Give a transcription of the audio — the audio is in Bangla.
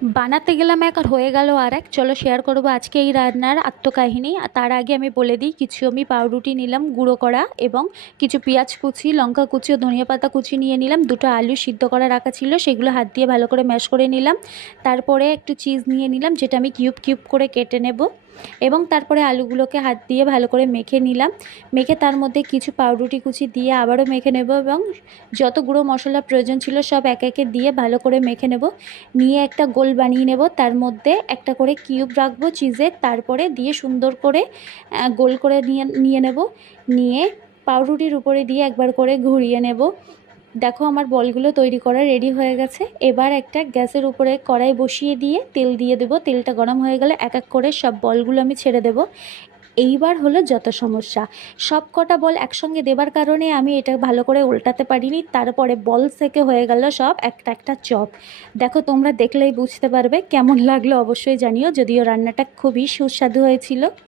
বানাতে গেলাম এক আর হয়ে গেল আর এক। চলো শেয়ার করবো আজকে এই রান্নার আত্মকাহিনী। আর তার আগে আমি বলে দিই, কিছু আমি পাউরুটি নিলাম গুঁড়ো করা, এবং কিছু পেঁয়াজ কুচি, লঙ্কা কুচি ও ধনিয়া পাতা কুচি নিয়ে নিলাম। দুটো আলু সিদ্ধ করা রাখা ছিল, সেগুলো হাত দিয়ে ভালো করে ম্যাশ করে নিলাম। তারপরে একটু চিজ নিয়ে নিলাম, যেটা আমি কিউব কিউব করে কেটে নেব। এবং তারপরে আলুগুলোকে হাত দিয়ে ভালো করে মেখে নিলাম। মেখে তার মধ্যে কিছু পাউরুটি কুচি দিয়ে আবারও মেখে নেব, এবং যত গুঁড়ো মশলা প্রয়োজন ছিল সব একে একে দিয়ে ভালো করে মেখে নেব। নিয়ে একটা গোল বানিয়ে নেব, তার মধ্যে একটা করে কিউব রাখবো চিজের, তারপরে দিয়ে সুন্দর করে গোল করে নিয়ে নেব। নিয়ে পাউরুটির উপরে দিয়ে একবার করে ঘুরিয়ে নেব। দেখো আমার বলগুলো তৈরি করা রেডি হয়ে গেছে। এবার একটা গ্যাসের উপরে কড়াই বসিয়ে দিয়ে তেল দিয়ে দেবো। তেলটা গরম হয়ে গেলে এক এক করে সব বলগুলো আমি ছেড়ে দেব। এইবার হলো যত সমস্যা, সব কটা বল একসঙ্গে দেবার কারণে আমি এটা ভালো করে উল্টাতে পারিনি। তারপরে বল থেকে হয়ে গেল সব একটা একটা চপ। দেখো তোমরা দেখলেই বুঝতে পারবে কেমন লাগলো, অবশ্যই জানিও। যদিও রান্নাটা খুবই সুস্বাদু হয়েছিল।